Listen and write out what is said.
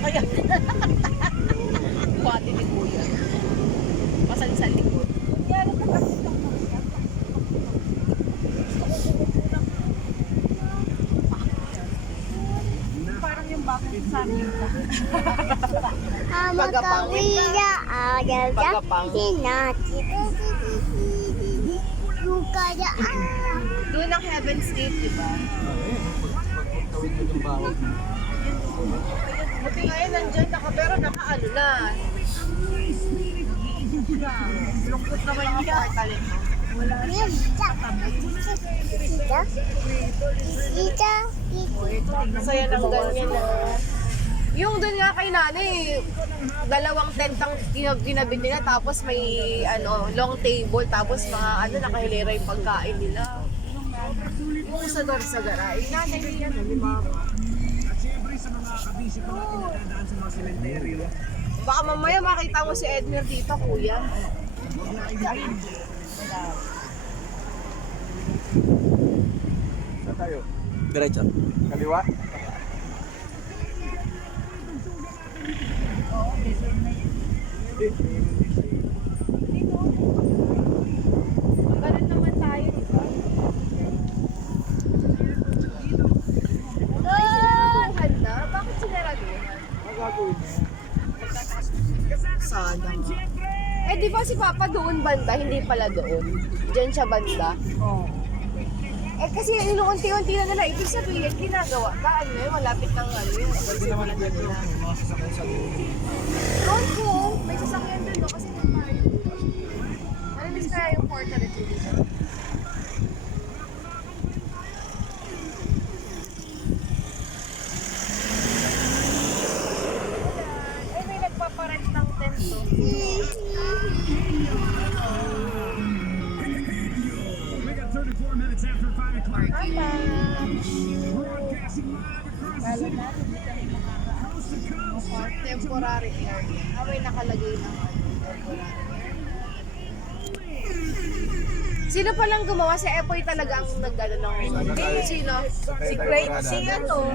kaya. Buhati ni Kuya. Pasan sa likod. Yan, nakakasok lang mo yan. Parang yung bakit sa amin. Magkawila agad Pagkapangit. Doon ang Heaven's Gate, di ba? Pagtawid mo yung bawag. Buti ngayon nandyan naka, pero nakaano na. Lungkot naman yung portal ito. Masaya ng ganyan na. Yung doon nga kay nanay, dalawang tent ang ginabit nila, tapos may long table, tapos mga nakahilera yung pagkain nila. Yung sa doon sa garay, nanay niya, ni mama. At syempre sa mga kabisip na natin nadadaan sa mga sementeryo. Baka mamaya makita mo si Edmer dito, kuya. Saan tayo? Diretso. Kaliwa? Ganun naman tayo, di ba? Sinaraduhan na? Bakit sinaraduhan? Ang gagawin niya? Sana. Eh, di ba si Papa doon banda, hindi pala doon? Diyan siya banda? Oo. Eh, kasi inuunti-unti na nila, ibig sabihin, ginagawa ka, malapit ng yun. Hindi naman ang gagawin yung mga sasakyan sa loob. Doon ko, may sasakyan doon, no? Kasi nung tayo. Nalilis kaya yung portal ito dito. Ay, may nagpaparent ng tent to. We got 34 minutes after 5 o'clock. Broadcasting live across the city. Coast to coast. Temporary area. Ah, may nakalagay na temporary. Sino palang gumawa? Si Epoy talaga ang nagdala ng sino? Si Great, si ano,